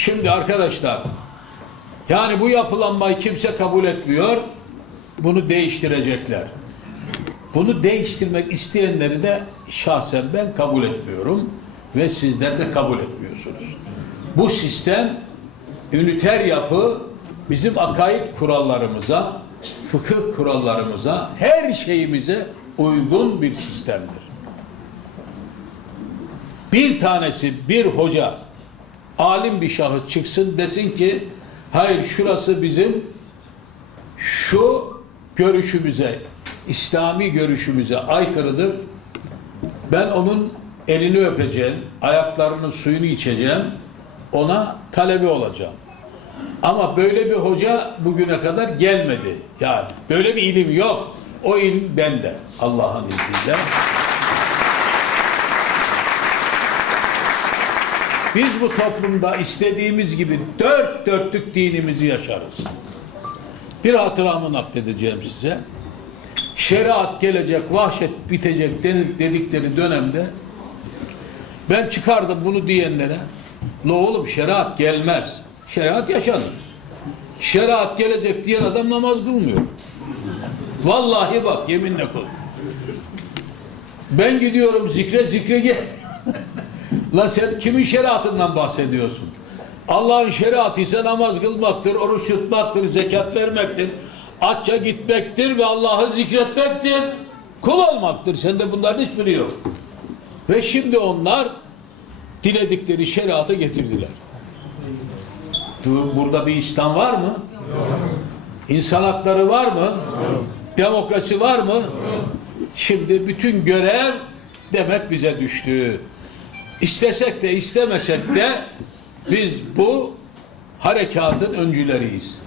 Şimdi arkadaşlar yani bu yapılanmayı kimse kabul etmiyor. Bunu değiştirecekler. Bunu değiştirmek isteyenleri de şahsen ben kabul etmiyorum ve sizler de kabul etmiyorsunuz. Bu sistem üniter yapı bizim akaid kurallarımıza, fıkıh kurallarımıza, her şeyimize uygun bir sistemdir. Bir tanesi bir hoca alim bir şahıs çıksın desin ki hayır şurası bizim şu görüşümüze İslami görüşümüze aykırıdır. Ben onun elini öpeceğim, ayaklarının suyunu içeceğim, ona talebi olacağım. Ama böyle bir hoca bugüne kadar gelmedi. Yani böyle bir ilim yok. O ilim bende. Allah'ın izniyle. Biz bu toplumda istediğimiz gibi dört dörtlük dinimizi yaşarız. Bir hatıramı nakledeceğim size. Şeriat gelecek, vahşet bitecek dedikleri dönemde ben çıkardım bunu diyenlere. La oğlum şeriat gelmez. Şeriat yaşanır. Şeriat gelecek diyen adam namaz kılmıyor. Vallahi bak yeminle kul. Ben gidiyorum zikre zikre gel. La sen kimin şeriatından bahsediyorsun? Allah'ın şeriatı ise namaz kılmaktır, oruç tutmaktır, zekat vermektir, acca gitmektir ve Allah'ı zikretmektir. Kul olmaktır. Sende bunların hiçbiri yok. Ve şimdi onlar diledikleri şeriatı getirdiler. Bu- Burada bir İslam var mı? İnsan hakları var mı? Demokrasi var mı? Şimdi bütün görev demek bize düştü. İstesek de istemesek de biz bu harekatın öncüleriyiz.